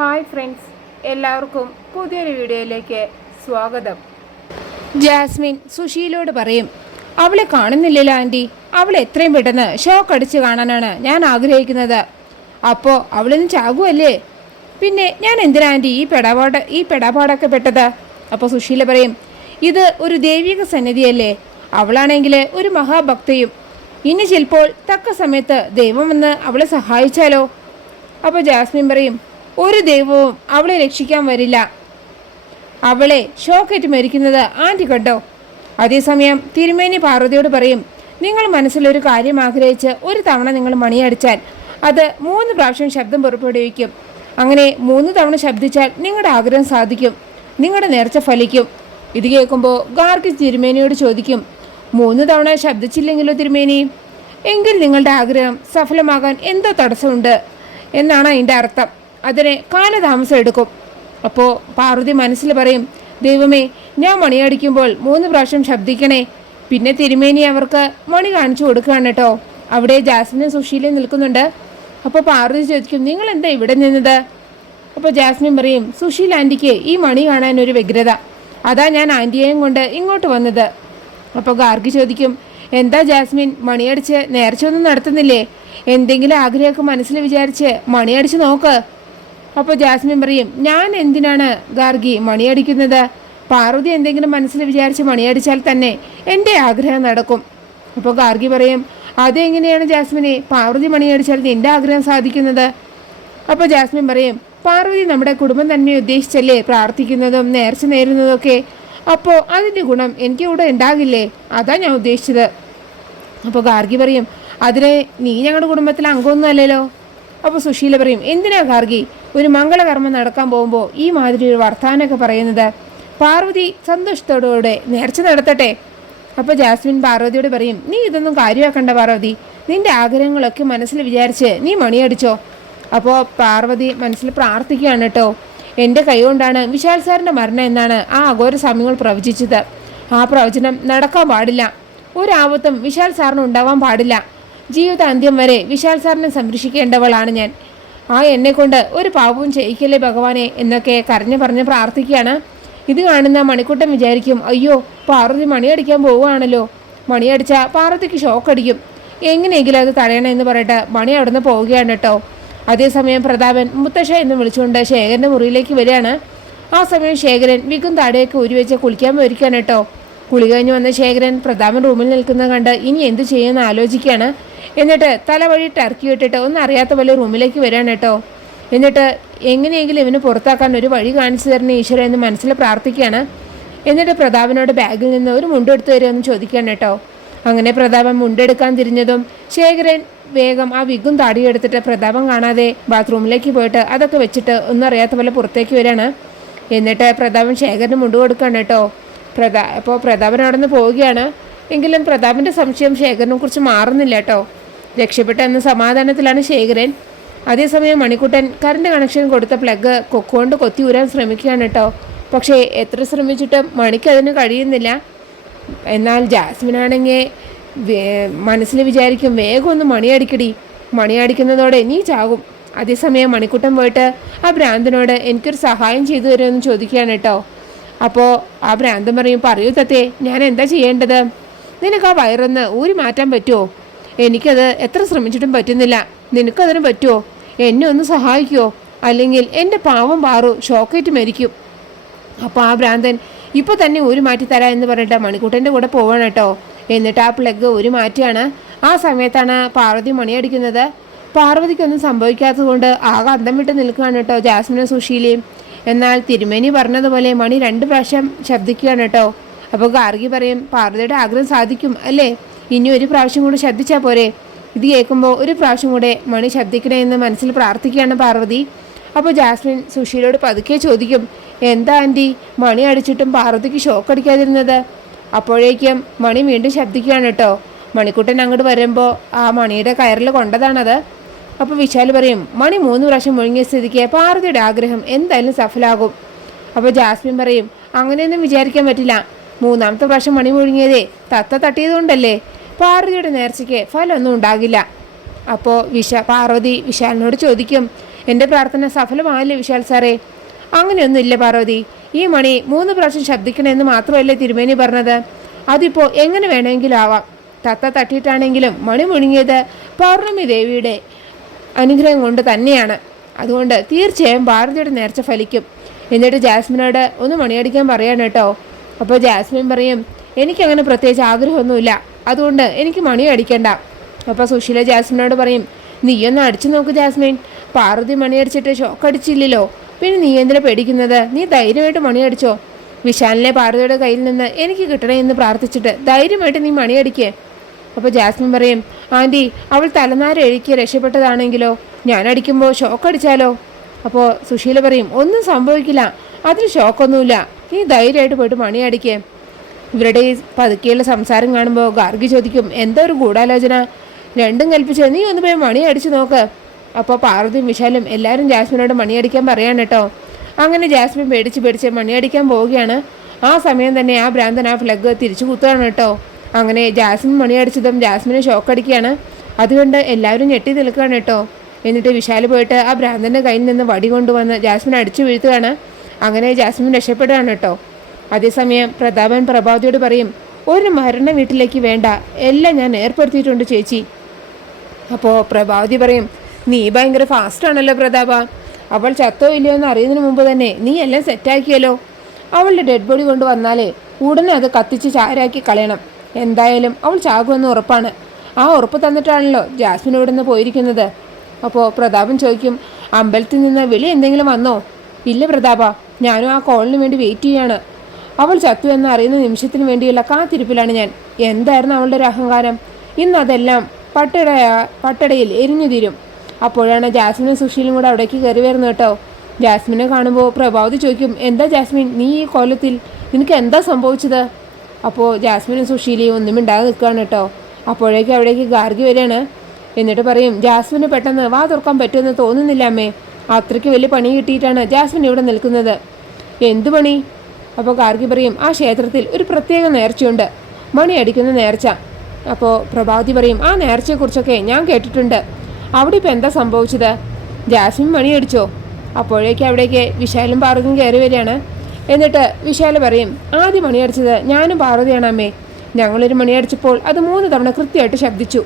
Hi friends, എല്ലാവർക്കും പുതിയൊരു വീഡിയോയിലേക്ക് സ്വാഗതം. ജാസ്മിൻ സുശീലോട് പറയും, അവളെ കാണുന്നില്ലല്ലോ ആൻറ്റി, അവളെ എത്രയും പെട്ടെന്ന് ഷോക്ക് അടിച്ച് കാണാനാണ് ഞാൻ ആഗ്രഹിക്കുന്നത്. അപ്പോൾ അവളൊന്ന് ചാകുമല്ലേ? പിന്നെ ഞാൻ എന്തിനാ ആൻറ്റി ഈ പെടാപാടൊക്കെ പെട്ടത്? അപ്പോൾ സുശീല പറയും, ഇത് ഒരു ദൈവിക സന്നിധിയല്ലേ, അവളാണെങ്കിൽ ഒരു മഹാഭക്തയും. ഇനി ചിലപ്പോൾ തക്ക സമയത്ത് ദൈവം വന്ന് അവളെ സഹായിച്ചാലോ? അപ്പോൾ ജാസ്മിൻ പറയും, ഒരു ദൈവവും അവളെ രക്ഷിക്കാൻ വരില്ല, അവളെ ഷോക്കേറ്റ് മരിക്കുന്നത് ആൻറ്റി കണ്ടോ? അതേസമയം തിരുമേനി പാർവതിയോട് പറയും, നിങ്ങൾ മനസ്സിലൊരു കാര്യം ആഗ്രഹിച്ച് ഒരു തവണ നിങ്ങൾ മണിയടിച്ചാൽ അത് 3 പ്രാവശ്യം ശബ്ദം പുറപ്പെടുവിക്കും. അങ്ങനെ 3 തവണ ശബ്ദിച്ചാൽ നിങ്ങളുടെ ആഗ്രഹം സാധിക്കും, നിങ്ങളുടെ നേർച്ച ഫലിക്കും. ഇത് കേൾക്കുമ്പോൾ ഗാർഗി തിരുമേനിയോട് ചോദിക്കും, 3 തവണ ശബ്ദിച്ചില്ലെങ്കിലോ തിരുമേനി? എങ്കിൽ നിങ്ങളുടെ ആഗ്രഹം സഫലമാകാൻ എന്തോ തടസ്സമുണ്ട് എന്നാണ് അതിൻ്റെ അർത്ഥം. അതിന് കാലതാമസം എടുക്കും. അപ്പോൾ പാർവതി മനസ്സിൽ പറയും, ദൈവമേ, ഞാൻ മണിയടിക്കുമ്പോൾ 3 പ്രാവശ്യം ശബ്ദിക്കണേ. പിന്നെ തിരുമേനി അവർക്ക് മണി കാണിച്ചു കൊടുക്കുകയാണ് കേട്ടോ. അവിടെ ജാസ്മിനും സുശീലയും നിൽക്കുന്നുണ്ട്. അപ്പോൾ പാർവതി ചോദിക്കും, നിങ്ങൾ എന്താ ഇവിടെ നിന്നത്? അപ്പോൾ ജാസ്മിൻ പറയും, സുശീൽ ആൻറ്റിക്ക് ഈ മണി കാണാൻ ഒരു വ്യഗ്രത, അതാ ഞാൻ ആൻറ്റിയെയും കൊണ്ട് ഇങ്ങോട്ട് വന്നത്. അപ്പോൾ ഗാർഗി ചോദിക്കും, എന്താ ജാസ്മിൻ, മണിയടിച്ച് നേർച്ചയൊന്നും നടത്തുന്നില്ലേ? എന്തെങ്കിലും ആഗ്രഹമൊക്കെ മനസ്സിൽ വിചാരിച്ച് മണിയടിച്ച് നോക്ക്. അപ്പോൾ ജാസ്മിൻ പറയും, ഞാൻ എന്തിനാണ് ഗാർഗി മണിയടിക്കുന്നത്? പാർവതി എന്തെങ്കിലും മനസ്സിൽ വിചാരിച്ച് മണിയടിച്ചാൽ തന്നെ എൻ്റെ ആഗ്രഹം നടക്കും. അപ്പോൾ ഗാർഗി പറയും, അതെങ്ങനെയാണ് ജാസ്മിനെ പാർവതി മണിയടിച്ചാൽ നിൻ്റെ ആഗ്രഹം സാധിക്കുന്നത്? അപ്പോൾ ജാസ്മിൻ പറയും, പാർവതി നമ്മുടെ കുടുംബം തന്നെ ഉദ്ദേശിച്ചല്ലേ പ്രാർത്ഥിക്കുന്നതും നേർച്ച നേരുന്നതൊക്കെ, അപ്പോൾ അതിൻ്റെ ഗുണം എനിക്ക് ഇവിടെ ഉണ്ടാകില്ലേ? അതാ ഞാൻ ഉദ്ദേശിച്ചത്. അപ്പോൾ ഗാർഗി പറയും, അതിനെ നീ ഞങ്ങളുടെ കുടുംബത്തിലെ അംഗമൊന്നും അല്ലല്ലോ. അപ്പോൾ സുശീല പറയും, എന്തിനാ ഗാർഗി ഒരു മംഗളകർമ്മം നടക്കാൻ പോകുമ്പോൾ ഈ മാതിരി ഒരു വർത്തമാനമൊക്കെ പറയുന്നത്? പാർവതി സന്തോഷത്തോടുകൂടെ നേർച്ച നടത്തട്ടെ. അപ്പോൾ ജാസ്മിൻ പാർവതിയോട് പറയും, നീ ഇതൊന്നും കാര്യമാക്കണ്ട പാർവതി, നിന്റെ ആഗ്രഹങ്ങളൊക്കെ മനസ്സിൽ വിചാരിച്ച് നീ മണിയടിച്ചോ. അപ്പോൾ പാർവതി മനസ്സിൽ പ്രാർത്ഥിക്കുകയാണ് കേട്ടോ. എൻ്റെ കൈകൊണ്ടാണ് വിശാൽ സാറിൻ്റെ മരണം എന്നാണ് ആ അഘോര സ്വാമികൾ പ്രവചിച്ചത്. ആ പ്രവചനം നടക്കാൻ പാടില്ല. ഒരാപത്തും വിശാൽ സാറിന് ഉണ്ടാവാൻ പാടില്ല. ജീവിതാന്ത്യം വരെ വിശാൽ സാറിനെ സംരക്ഷിക്കേണ്ടവളാണ് ഞാൻ. ആ എന്നെ കൊണ്ട് ഒരു പാപവും ചെയ്യിക്കല്ലേ ഭഗവാനെ എന്നൊക്കെ കരഞ്ഞു പറഞ്ഞ് പ്രാർത്ഥിക്കുകയാണ്. ഇത് കാണുന്ന മണിക്കുട്ടൻ വിചാരിക്കും, അയ്യോ, പാർവതി മണിയടിക്കാൻ പോവുകയാണല്ലോ, മണിയടിച്ചാൽ പാർവതിക്ക് ഷോക്ക് അടിക്കും, എങ്ങനെയെങ്കിലും അത് തടയണമെന്ന് പറയട്ടെ മണി അവിടുന്ന് പോവുകയാണ് കേട്ടോ. അതേസമയം പ്രതാപൻ മുത്തശ്ശ എന്ന് വിളിച്ചുകൊണ്ട് ശേഖരൻ്റെ മുറിയിലേക്ക് വരികയാണ്. ആ സമയം ശേഖരൻ വിഗും താടയൊക്കെ ഉരുവെച്ച് കുളിക്കാൻ പോയിരിക്കുകയാണ് കേട്ടോ. കുളി കഴിഞ്ഞ് വന്ന ശേഖരൻ പ്രതാപൻ റൂമിൽ നിൽക്കുന്നത് കണ്ട് ഇനി എന്ത് ചെയ്യുമെന്ന് ആലോചിക്കുകയാണ്. എന്നിട്ട് തലവഴി ടർക്കി ഇട്ടിട്ട് ഒന്നും അറിയാത്ത പോലെ റൂമിലേക്ക് വരികയാണ് കേട്ടോ. എന്നിട്ട് എങ്ങനെയെങ്കിലും ഇവന് പുറത്താക്കാൻ ഒരു വഴി കാണിച്ചു തരുന്ന ഈശ്വര എന്ന് മനസ്സിൽ പ്രാർത്ഥിക്കുകയാണ്. എന്നിട്ട് പ്രതാപനോട് ബാഗിൽ നിന്ന് ഒരു മുണ്ടെടുത്ത് തരുമെന്ന് ചോദിക്കുകയാണ് കേട്ടോ. അങ്ങനെ പ്രതാപൻ മുണ്ടെടുക്കാൻ തിരിഞ്ഞതും ശേഖരൻ വേഗം ആ വിഗും താടിയും എടുത്തിട്ട് പ്രതാപം കാണാതെ ബാത്റൂമിലേക്ക് പോയിട്ട് അതൊക്കെ വെച്ചിട്ട് ഒന്നും അറിയാത്ത പോലെ പുറത്തേക്ക് വരികയാണ്. എന്നിട്ട് പ്രതാപൻ ശേഖരന് മുണ്ട് കൊടുക്കുകയാണ് കേട്ടോ. അപ്പോൾ പ്രതാപൻ അവിടെ നിന്ന് പോവുകയാണ്. എങ്കിലും പ്രതാപൻ്റെ സംശയം ശേഖരനെ കുറിച്ച് മാറുന്നില്ല കേട്ടോ. രക്ഷപ്പെട്ട എന്ന സമാധാനത്തിലാണ് ശേഖരൻ. അതേസമയം മണിക്കുട്ടൻ കറണ്ട് കണക്ഷൻ കൊടുത്ത പ്ലഗ് കൊക്കുകൊണ്ട് കൊത്തി ഊരാൻ ശ്രമിക്കുകയാണ് കേട്ടോ. പക്ഷേ എത്ര ശ്രമിച്ചിട്ടും മണിക്ക് അതിന് കഴിയുന്നില്ല. എന്നാൽ ജാസ്മിനാണെങ്കിൽ മനസ്സിൽ വിചാരിക്കും, വേഗം ഒന്ന് മണിയടിക്കുന്നതോടെ നീ ചാകും. അതേസമയം മണിക്കുട്ടൻ പോയിട്ട് ആ ഭ്രാന്തനോട് എനിക്കൊരു സഹായം ചെയ്തു തരുമെന്ന് ചോദിക്കുകയാണ് കേട്ടോ. അപ്പോൾ ആ ഭ്രാന്തൻ പറയൂ തത്തേ, ഞാൻ എന്താ ചെയ്യേണ്ടത്? നിനക്ക് ആ വയറൊന്ന് ഊരി മാറ്റാൻ പറ്റുമോ? എനിക്കത് എത്ര ശ്രമിച്ചിട്ടും പറ്റുന്നില്ല, നിനക്കതിന് പറ്റുമോ? എന്നെ ഒന്ന് സഹായിക്കുമോ? അല്ലെങ്കിൽ എൻ്റെ പാവം പാറു ഷോക്കേറ്റ് മരിക്കും. അപ്പോൾ ആ ഭ്രാന്തൻ ഇപ്പോൾ തന്നെ ഊരി മാറ്റി തരാം എന്ന് പറഞ്ഞിട്ട് മണിക്കുട്ടൻ്റെ കൂടെ പോവാണ് കേട്ടോ. എന്നിട്ട് ആ പ്ലഗ് ഊരി മാറ്റിയാണ്. ആ സമയത്താണ് പാർവതി മണിയടിക്കുന്നത്. പാർവതിക്കൊന്നും സംഭവിക്കാത്തത് കൊണ്ട് ആകെ അന്തം വിട്ട് നിൽക്കുകയാണ് കേട്ടോ ജാസ്മിനും സുശീലയും. എന്നാൽ തിരുമേനി പറഞ്ഞതുപോലെ മണി 2 പ്രാവശ്യം ശബ്ദിക്കുകയാണ് കേട്ടോ. അപ്പോൾ ഗാർഗി പറയും, പാർവതിയുടെ ആഗ്രഹം സാധിക്കും അല്ലേ, ഇനി ഒരു പ്രാവശ്യം കൂടെ ശബ്ദിച്ചാൽ പോരെ? ഇത് കേൾക്കുമ്പോൾ ഒരു പ്രാവശ്യം കൂടെ മണി ശബ്ദിക്കണേ എന്ന് മനസ്സിൽ പ്രാർത്ഥിക്കുകയാണ് പാർവതി. അപ്പോൾ ജാസ്മിൻ സുശീലയോട് പതുക്കെ ചോദിക്കും, എന്താ ആൻറ്റി മണി അടിച്ചിട്ടും പാർവതിക്ക് ഷോക്ക് അടിക്കാതിരുന്നത്? അപ്പോഴേക്കും മണി വീണ്ടും ശബ്ദിക്കുകയാണ് കേട്ടോ. മണിക്കുട്ടൻ അങ്ങോട്ട് വരുമ്പോൾ ആ മണിയുടെ കയറിൽ കൊണ്ടതാണത്. അപ്പോൾ വിശാൽ പറയും, മണി 3 പ്രാവശ്യം മുഴുങ്ങിയ സ്ഥിതിക്ക് പാർവതിയുടെ ആഗ്രഹം എന്തായാലും സഫലാകും. അപ്പോൾ ജാസ്മിൻ പറയും, അങ്ങനെയൊന്നും വിചാരിക്കാൻ പറ്റില്ല, 3ാമത്തെ പ്രാവശ്യം മണി മുഴുങ്ങിയതേ തത്ത തട്ടിയതുകൊണ്ടല്ലേ, പാർവതിയുടെ നേർച്ചയ്ക്ക് ഫലമൊന്നും ഉണ്ടാകില്ല. അപ്പോൾ പാർവതി വിശാലിനോട് ചോദിക്കും, എൻ്റെ പ്രാർത്ഥന സഫലമായല്ലേ വിശാൽ സാറേ? അങ്ങനെയൊന്നുമില്ല പാർവതി. ഈ മണി 3 പ്രാവശ്യം ശബ്ദിക്കണമെന്ന് മാത്രമല്ലേ തിരുമേനി പറഞ്ഞത്? അതിപ്പോൾ എങ്ങനെ വേണമെങ്കിലും ആവാം. തത്ത തട്ടിയിട്ടാണെങ്കിലും മണി മുഴുങ്ങിയത് പൗർണമി ദേവിയുടെ അനുഗ്രഹം കൊണ്ട് തന്നെയാണ്. അതുകൊണ്ട് തീർച്ചയായും ഭാരതിയുടെ നേർച്ച ഫലിക്കും. എന്നിട്ട് ജാസ്മിനോട് ഒന്ന് മണിയടിക്കാൻ പറയാണ് കേട്ടോ. അപ്പോൾ ജാസ്മിൻ പറയും, എനിക്കങ്ങനെ പ്രത്യേകിച്ച് ആഗ്രഹമൊന്നുമില്ല, അതുകൊണ്ട് എനിക്ക് മണി അടിക്കണ്ട. അപ്പോൾ സുശീല ജാസ്മിനോട് പറയും, നീയൊന്ന് അടിച്ചു നോക്ക് ജാസ്മിൻ. പാർവതി മണിയടിച്ചിട്ട് ഷോക്ക് അടിച്ചില്ലല്ലോ, പിന്നെ നീ എന്തിനാ പേടിക്കുന്നത്? നീ ധൈര്യമായിട്ട് മണിയടിച്ചോ. വിശാലിനെ പാർവതിയുടെ കയ്യിൽ നിന്ന് എനിക്ക് കിട്ടണമെന്ന് പ്രാർത്ഥിച്ചിട്ട് ധൈര്യമായിട്ട് നീ മണിയടിക്കേ. അപ്പോൾ ജാസ്മിൻ പറയും, ആൻറ്റി, അവൾ തലനാര എഴുക്കി രക്ഷപ്പെട്ടതാണെങ്കിലോ? ഞാൻ അടിക്കുമ്പോൾ ഷോക്ക് അടിച്ചാലോ? അപ്പോൾ സുശീല പറയും, ഒന്നും സംഭവിക്കില്ല, അതിന് ഷോക്കൊന്നുമില്ല, നീ ധൈര്യമായിട്ട് പോയിട്ട് മണിയടിക്കേ. ഇവരുടെ ഈ പതുക്കെയുള്ള സംസാരം കാണുമ്പോൾ ഗാർഗി ചോദിക്കും, എന്താ ഒരു ഗൂഢാലോചന? രണ്ടും കൽപ്പിച്ച് നീ ഒന്ന് പോയി മണി അടിച്ചു നോക്ക്. അപ്പോൾ പാർവതിയും വിശാലും എല്ലാവരും ജാസ്മിനോട് മണിയടിക്കാൻ പറയാണ് കേട്ടോ. അങ്ങനെ ജാസ്മിൻ പേടിച്ച് മണിയടിക്കാൻ പോവുകയാണ്. ആ സമയം തന്നെ ആ ഭ്രാന്തൻ ആ ഫ്ലഗ് തിരിച്ചു കുത്തുകയാണ് കേട്ടോ. അങ്ങനെ ജാസ്മിൻ മണിയടിച്ചതും ജാസ്മിന് ഷോക്ക് അടിക്കുകയാണ്. അതുകൊണ്ട് എല്ലാവരും ഞെട്ടി നിൽക്കുകയാണ് കേട്ടോ. എന്നിട്ട് വിശാൽ പോയിട്ട് ആ ഭ്രാന്തൻ്റെ കയ്യിൽ നിന്ന് വടി കൊണ്ടുവന്ന് ജാസ്മിൻ അടിച്ചു വീഴ്ത്തുകയാണ്. അങ്ങനെ ജാസ്മിൻ രക്ഷപ്പെടുകയാണ് കേട്ടോ. അതേസമയം പ്രതാപൻ പ്രഭാവതിയോട് പറയും, ഒരു മരണ വീട്ടിലേക്ക് വേണ്ട, എല്ലാം ഞാൻ ഏർപ്പെടുത്തിയിട്ടുണ്ട് ചേച്ചി. അപ്പോൾ പ്രഭാവതി പറയും, നീ ഭയങ്കര ഫാസ്റ്റാണല്ലോ പ്രതാപ. അവൾ ചത്തോ ഇല്ലയോ എന്ന് അറിയുന്നതിന് മുമ്പ് തന്നെ നീ എല്ലാം സെറ്റാക്കിയല്ലോ. അവളുടെ ഡെഡ് ബോഡി കൊണ്ട് വന്നാലേ ഉടനെ അത് കത്തിച്ച് ചാരാക്കി കളയണം. എന്തായാലും അവൾ ചാകുമെന്ന് ഉറപ്പാണ്. ആ ഉറപ്പ് തന്നിട്ടാണല്ലോ ജാസ്മിൻ ഇവിടെ നിന്ന് പോയിരിക്കുന്നത്. അപ്പോൾ പ്രതാപൻ ചോദിക്കും, അമ്പലത്തിൽ നിന്ന് വിളി എന്തെങ്കിലും വന്നോ? ഇല്ല പ്രതാപ, ഞാനും ആ കോളിന് വേണ്ടി വെയിറ്റ് ചെയ്യാണ്. അവൾ ചത്തു എന്ന് അറിയുന്ന നിമിഷത്തിന് വേണ്ടിയുള്ള കാത്തിരിപ്പിലാണ് ഞാൻ. എന്തായിരുന്നു അവളുടെ ഒരു അഹങ്കാരം? ഇന്ന് അതെല്ലാം പട്ടടയിൽ എരിഞ്ഞു തീരും. അപ്പോഴാണ് ജാസ്മിനും സുശീലും കൂടെ അവിടേക്ക് കയറി വരുന്നത് കേട്ടോ. ജാസ്മിനെ കാണുമ്പോൾ പ്രഭാവതി ചോദിക്കും, എന്താ ജാസ്മിൻ, നീ ഈ കോലത്തിൽ, നിനക്ക് എന്താ സംഭവിച്ചത്? അപ്പോൾ ജാസ്മിനും സുശീലയും ഒന്നും മിണ്ടാതെ നിൽക്കുകയാണ് കേട്ടോ. അപ്പോഴേക്കും അവിടേക്ക് ഗാർഗി വരികയാണ്. എന്നിട്ട് പറയും, ജാസ്മിന് പെട്ടെന്ന് വാ തുറക്കാൻ പറ്റുമെന്ന് തോന്നുന്നില്ല അമ്മേ. അത്രയ്ക്ക് വലിയ പണി കിട്ടിയിട്ടാണ് ജാസ്മിൻ ഇവിടെ നിൽക്കുന്നത്. എന്തു പണി? അപ്പോൾ ഗാർഗി പറയും, ആ ക്ഷേത്രത്തിൽ ഒരു പ്രത്യേക നേർച്ചയുണ്ട്, മണി അടിക്കുന്ന നേർച്ച. അപ്പോൾ പ്രഭാവതി പറയും, ആ നേർച്ചയെക്കുറിച്ചൊക്കെ ഞാൻ കേട്ടിട്ടുണ്ട്. അവിടെ ഇപ്പോൾ എന്താ സംഭവിച്ചത്? ജാസ്മിൻ മണിയടിച്ചോ? അപ്പോഴേക്കും അവിടേക്ക് വിശാലും പാർവതിയും കയറി വരികയാണ്. എന്നിട്ട് വിശാൽ പറയും, ആദ്യം മണിയടിച്ചത് ഞാനും പാർവതിയാണ് അമ്മേ. ഞങ്ങളൊരു മണിയടിച്ചപ്പോൾ അത് 3 തവണ കൃത്യമായിട്ട് ശബ്ദിച്ചു.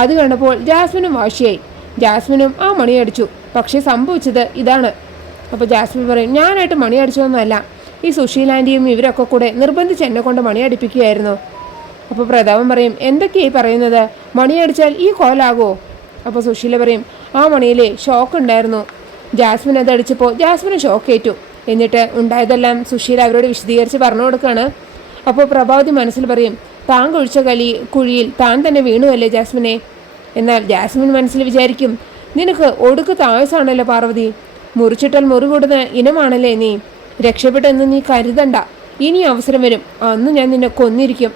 അത് കണ്ടപ്പോൾ ജാസ്മിനും വാശിയായി. ജാസ്മിനും ആ മണിയടിച്ചു. പക്ഷേ സംഭവിച്ചത് ഇതാണ്. അപ്പോൾ ജാസ്മിൻ പറയും, ഞാനായിട്ട് മണിയടിച്ചതൊന്നുമല്ല, ഈ സുശീലാൻ്റിയും ഇവരൊക്കെ കൂടെ നിർബന്ധിച്ച് എന്നെ കൊണ്ട് മണിയടിപ്പിക്കുകയായിരുന്നു. അപ്പോൾ പ്രതാപൻ പറയും, എന്തൊക്കെയായി പറയുന്നത്? മണിയടിച്ചാൽ ഈ കോലാകുമോ? അപ്പോൾ സുശീല പറയും, ആ മണിയിലെ ഷോക്ക് ഉണ്ടായിരുന്നു. ജാസ്മിൻ അതടിച്ചപ്പോൾ ജാസ്മിന് ഷോക്കേറ്റു. എന്നിട്ട് ഉണ്ടായതെല്ലാം സുശീല അവരോട് വിശദീകരിച്ച് പറഞ്ഞു കൊടുക്കുകയാണ്. അപ്പോൾ പ്രഭാവതി മനസ്സിൽ പറയും, താൻ കുഴിച്ച കുഴിയിൽ താൻ തന്നെ വീണുവല്ലേ ജാസ്മിനെ? എന്നാൽ ജാസ്മിൻ മനസ്സിൽ വിചാരിക്കും, നിനക്ക് ഒടുക്കത്തെ ആയുസാണല്ലോ പാർവതി, മുറിച്ചിട്ടാൽ മുറി കൂടുന്ന ഇനമാണല്ലേ നീ. രക്ഷപ്പെട്ടെന്ന് നീ കരുതണ്ട, ഇനി അവസരം വരും, അന്ന് ഞാൻ നിന്നെ കൊന്നിരിക്കും.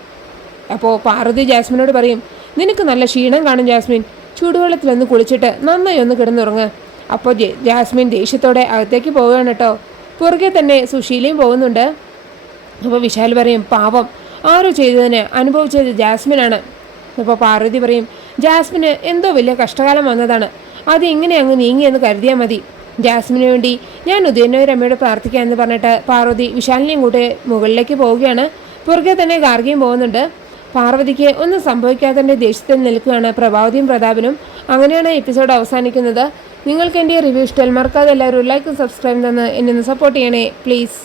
അപ്പോൾ പാർവതി ജാസ്മിനോട് പറയും, നിനക്ക് നല്ല ക്ഷീണം കാണും ജാസ്മിൻ, ചൂടുവെള്ളത്തിലൊന്ന് കുളിച്ചിട്ട് നന്നായി ഒന്ന് കിടന്നുറങ്ങ്. അപ്പോൾ ജാസ്മിൻ ദേഷ്യത്തോടെ അകത്തേക്ക് പോവുകയാണ് കേട്ടോ. പുറകെ തന്നെ സുശീലയും പോകുന്നുണ്ട്. അപ്പോൾ വിശാൽ പറയും, പാവം, ആരോ ചെയ്തതിന് അനുഭവിച്ചത് ജാസ്മിനാണ്. അപ്പോൾ പാർവതി പറയും, ജാസ്മിന് എന്തോ വലിയ കഷ്ടകാലം വന്നതാണ്, അത് ഇങ്ങനെ അങ്ങ് നീങ്ങിയെന്ന് കരുതിയാൽ മതി. ജാസ്മിന് വേണ്ടി ഞാൻ ഉദയനോരമ്മയോട് പ്രാർത്ഥിക്കാമെന്ന് പറഞ്ഞിട്ട് പാർവതി വിശാലിനെയും കൂട്ടി മുകളിലേക്ക് പോവുകയാണ്. പുറകെ തന്നെ ഗാർഗിയും പോകുന്നുണ്ട്. പാർവതിക്ക് ഒന്നും സംഭവിക്കാത്തതിൻ്റെ ദേഷ്യത്തിൽ നിൽക്കുകയാണ് പ്രഭാവതിയും പ്രതാപനും. അങ്ങനെയാണ് എപ്പിസോഡ് അവസാനിക്കുന്നത്. നിങ്ങൾക്ക് എൻ്റെ റിവ്യൂ ഇഷ്ടം മറക്കാതെ എല്ലാവരും ലൈക്കും സബ്സ്ക്രൈബും തന്ന് എന്നെ ഒന്ന് സപ്പോർട്ട് ചെയ്യണേ പ്ലീസ്.